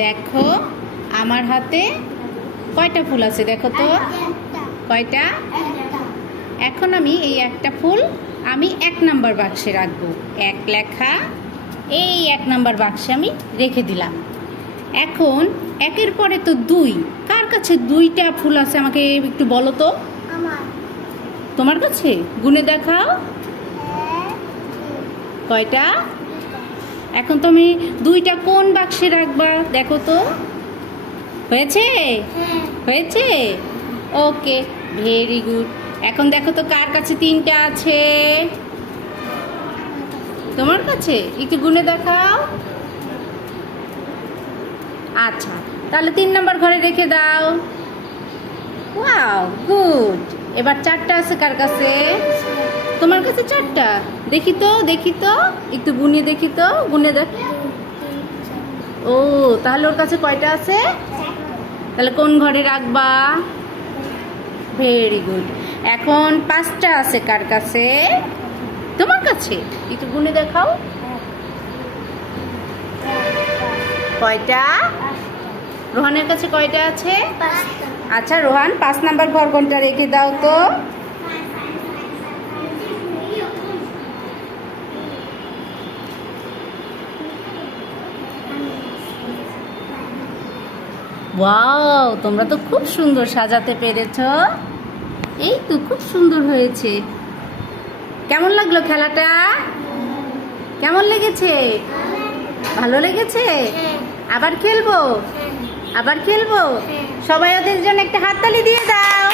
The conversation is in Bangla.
দেখো আমার হাতে কয়টা ফুল আছে দেখো তো। কয়টা? এখন আমি এই একটা ফুল আমি 1 নাম্বার বাক্সে রাখবো। 1 লেখা এই 1 নাম্বার বাক্সে আমি রেখে দিলাম। এখন 1-এর পরে তো 2। কার কাছে 2টা ফুল আছে আমাকে একটু বলো তো। তোমার কাছে গুনে দেখাও কয়টা। এখন তুমি 2টা কোন বাক্সে রাখবা দেখো তো। হয়েছে? হয়েছে, ওকে, ভেরি গুড। এখন দেখো তো কার কাছে 3টা আছে। তোমার কাছে একটু গুনে দেখাও। আচ্ছা, তাহলে 3 নাম্বার ঘরে রেখে দাও। Wow, good. এবার 4টা আছে কার কাছে? তোমার কাছে 4টা। দেখি তো একটু গুনিয়ে দেখি তো, গুনে দেখ। ও, তাহলে ওর কাছে কয়টা আছে? তাহলে কোন ঘরে রাখবা? Very good. এখন 5টা আছে কার কাছে? তোমার কাছে। একটু গুনে দেখাও কয়টা। রোহানের কাছে কয়টা আছে? আচ্ছা রোহান, 5 নাম্বার ঘর কোনটা রেখে দাও তো। ওয়াও, তোমরা তো খুব সুন্দর সাজাতে পেরেছো। এই তো খুব সুন্দর হয়েছে। কেমন লাগলো খেলাটা? কেমন লেগেছে? ভালো লেগেছে? আবার খেলবো? আবার খেলবো? সবাই ওদের জন্য একটা হাততালি দিয়ে দাও।